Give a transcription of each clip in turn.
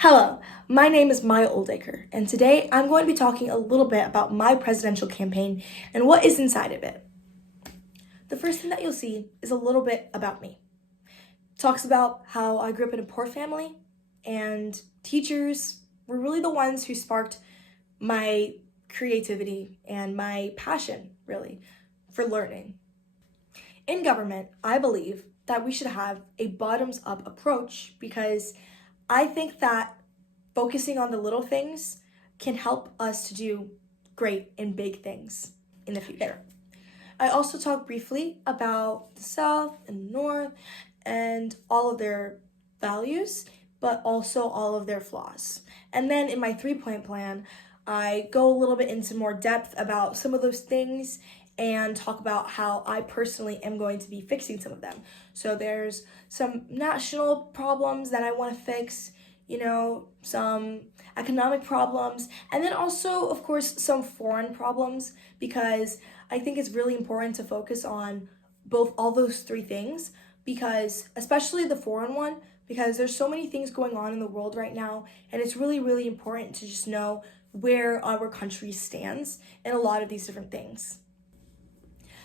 Hello, my name is Maya Oldacre, and today I'm going to be talking a little bit about my presidential campaign and what is inside of it. The first thing that you'll see is a little bit about me. It talks about how I grew up in a poor family, and teachers were really the ones who sparked my creativity and my passion, really, for learning. In government, I believe that we should have a bottoms-up approach because I think that focusing on the little things can help us to do great and big things in the future. I also talk briefly about the South and the North and all of their values, but also all of their flaws. And then in my 3-point plan, I go a little bit into more depth about some of those things and talk about how I personally am going to be fixing some of them. So there's some national problems that I want to fix, some economic problems, and then also, of course, some foreign problems, because I think it's really important to focus on all those three things, because especially the foreign one, because there's so many things going on in the world right now, and it's really, really important to just know where our country stands in a lot of these different things.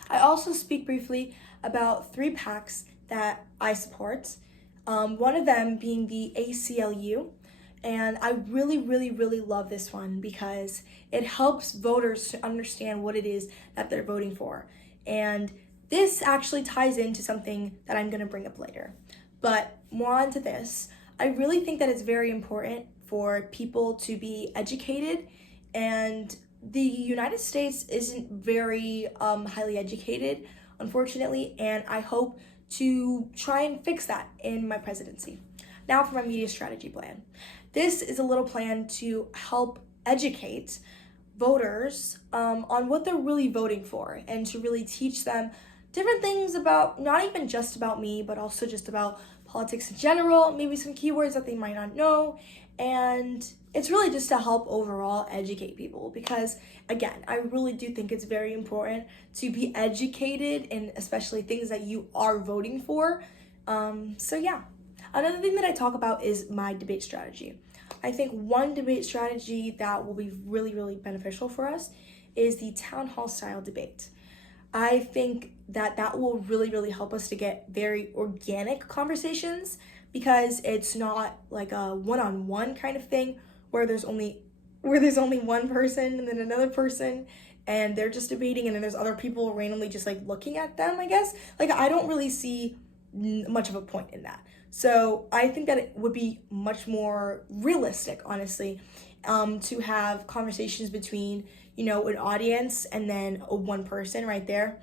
I also speak briefly about 3 PACs that I support, one of them being the ACLU, and I really, really, really love this one because it helps voters to understand what it is that they're voting for. And this actually ties into something that I'm going to bring up later. But more on to this, I really think that it's very important for people to be educated, and the United States isn't very highly educated, unfortunately, and I hope to try and fix that in my presidency. Now for my media strategy plan. This is a little plan to help educate voters on what they're really voting for and to really teach them different things about, not even just about me, but also just about politics in general, maybe some keywords that they might not know. And it's really just to help overall educate people because, again, I really do think it's very important to be educated in especially things that you are voting for. So yeah, another thing that I talk about is my debate strategy. I think one debate strategy that will be really, really beneficial for us is the town hall style debate. I think that will really, really help us to get very organic conversations because it's not like a one-on-one kind of thing where there's only one person and then another person and they're just debating and then there's other people randomly just like looking at them, I guess. Like, I don't really see much of a point in that. So I think that it would be much more realistic, honestly, to have conversations between, an audience and then one person right there.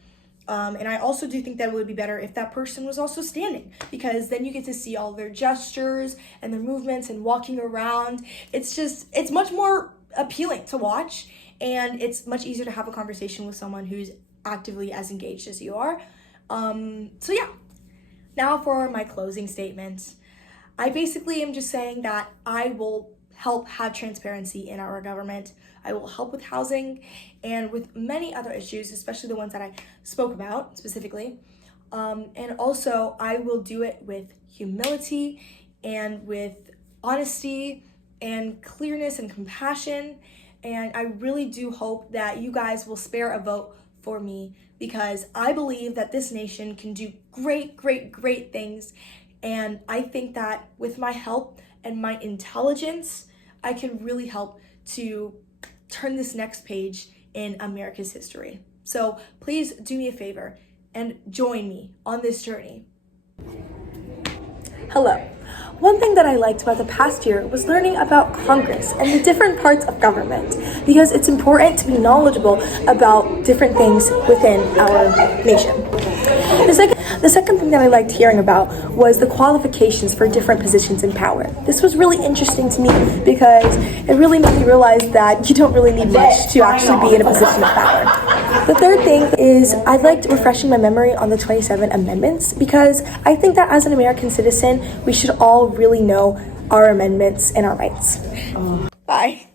And I also do think that it would be better if that person was also standing because then you get to see all their gestures and their movements and walking around. It's much more appealing to watch, and it's much easier to have a conversation with someone who's actively as engaged as you are. So yeah. Now for my closing statement. I basically am just saying that I will help have transparency in our government. I will help with housing and with many other issues, especially the ones that I spoke about specifically. And also I will do it with humility and with honesty and clearness and compassion. And I really do hope that you guys will spare a vote for me because I believe that this nation can do great, great, great things. And I think that with my help and my intelligence, I can really help to turn this next page in America's history. So please do me a favor and join me on this journey. Hello. One thing that I liked about the past year was learning about Congress and the different parts of government because it's important to be knowledgeable about different things within our nation. The second thing that I liked hearing about was the qualifications for different positions in power. This was really interesting to me because it really made me realize that you don't really need much to actually be in a position of power. The third thing is I liked refreshing my memory on the 27 amendments because I think that as an American citizen, we should all really know our amendments and our rights. Bye.